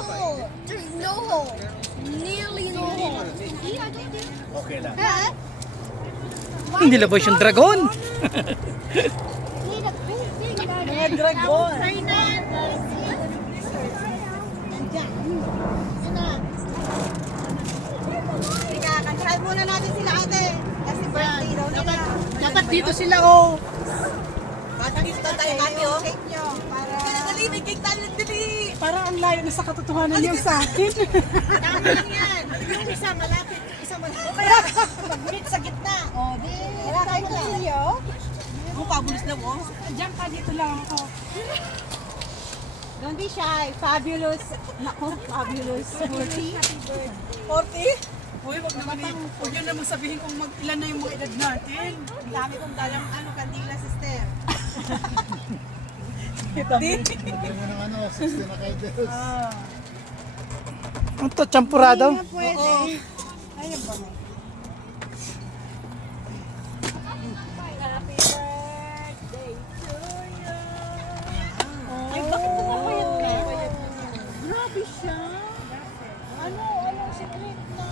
hole. There's no hole. Nearly no hole. Okay lang. Hindi labas yung dragon. Mga dragon. Teka, kantahan muna natin sila ate. Kasi birthday daw nila. Dapat dito sila oh. Dito tayo kami oh. Cake nyo. Para... Dali, may cake tayo. Dali. Parang ang layo na sa katotohanan yung sa akin. Dami lang yan. Yung isa malapit. Isa malapit. O kaya, mag-meet sa gitna. O, di. Wala kayo kusilyo. Pabulis na mo. Diyan ka, dito lang ako. Don't be shy. Fabulous. Nako, fabulous. 40? 40? Uy, wag yun naman sabihin kung ilan na yung mga edad natin. Ang dami kong dalang kandila, sister. Ano, 60 na kayo Diyos. Ano to, champurado? Pwede. Ayun ba mo? Ay, bakit pumapayat ka? Grabe siya. Anong secret na?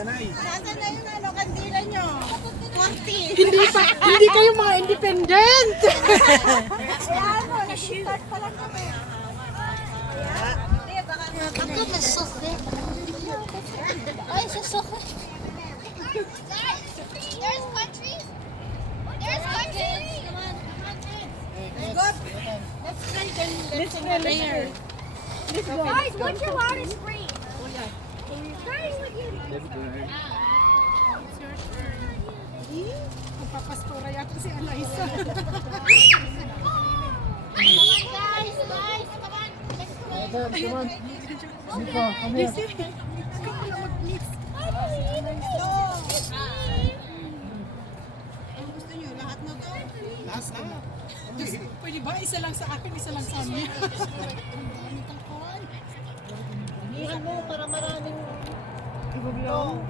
Nasaan na yung kandila nyo? 40. Hindi kayo mga independent. Start pa lang kami. How come it's so thick? Why is it so thick? Guys, there's countries. There's countries. Come on. Let's spend there. Guys, what's your loudest scream? Guys, what you Magpapastora yata si Eliza. Come on, guys, come on. Let's play. Come on. Nico, come here. Ano gusto nyo? Lahat na to? Last na. Pwede ba? Isa lang sa akin, isa lang sa amin. Ihan mo para maraming ibublo.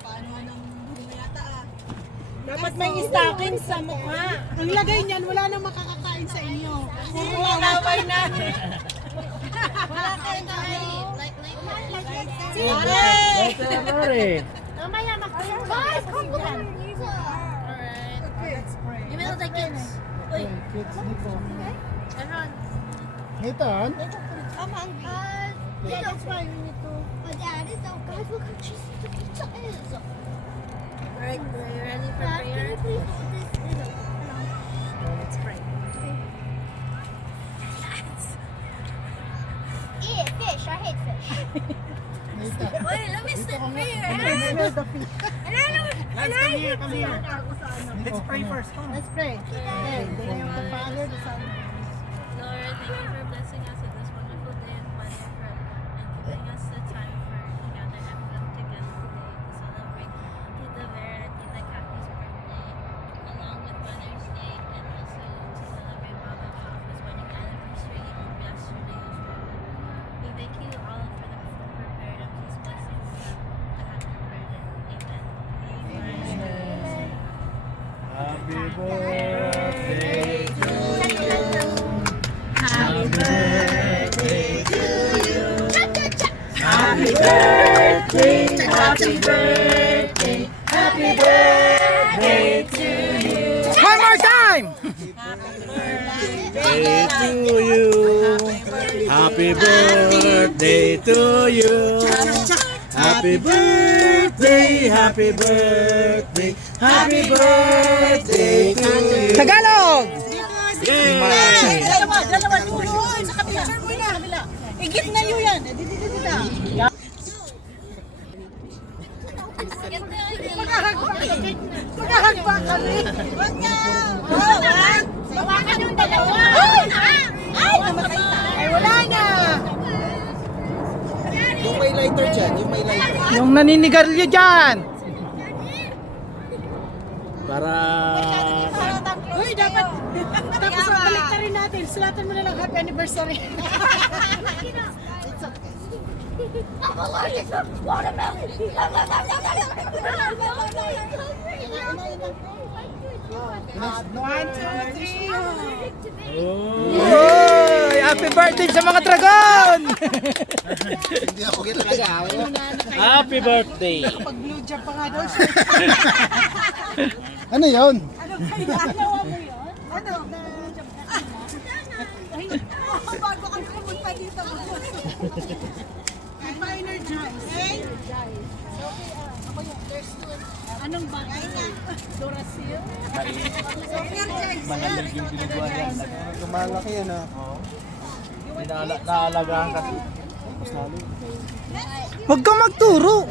Paano ng buho yata ah. Dapat may stocking sa mukha. Ang lagay niyan, wala nang makakakain sa inyo. Mawaway na. Wala kayong kain. Lori. Mamaya mag-clear. Guys, come on. Alright. Give me the kids. Kids, Nico. Everyone. Nathan? Tama ang Yeah, that's why we need to. But Dad is out. Guys, look how cheesy the pizza is. Alright, are you ready for Dad, can prayer? you please hold this? Let's pray. Eat it, fish. I hate fish. Nathan. Wait, let me say prayer. Come here, come here. Let's pray first. Let's pray. Okay, in the name of the Father, the Son, and the Holy Spirit. Lord, thank you for blessing us with this wonderful day of Mother and giving us the time for together and come together today to celebrate Tita Vera and Tita Kathy's birthday, along with Mother's Day, and also to celebrate Mama and Papa's wedding anniversary on yesterday as well. We thank you all for the food prepared and please blessings the happy birthday. Amen. Happy birthday to Happy birthday, happy birthday, happy birthday to you. One more time! birthday to you. Happy birthday to you. Happy birthday, happy birthday, happy birthday to you. Tagalog! Yay! Dalawa doon. Sa picture mo na. Igit na yun yan. Dito. Maghahagpa kami. Wag niya. Hawakan yung dalawa. lighter dyan, yung may lighter. Yung naninigarilyo dyan. Para... Uy, dapat. Tapos balik na rin natin. Sulatan mo na lang happy anniversary. I'm allergic to watermelon. 1, 2, 3. Oh. Oy, happy birthday sa mga dragon! Hindi ako talaga. Happy birthday! Pag blue jump pa nga daw siya. Ano yun? Bago kami pumunta dito. Pa-energize. Anong bagay na? Duracell? Manalig yung binigwa yan. Lumalaki yan ha. Naalagaan kasi. Mas lalo. Huwag ka magturo.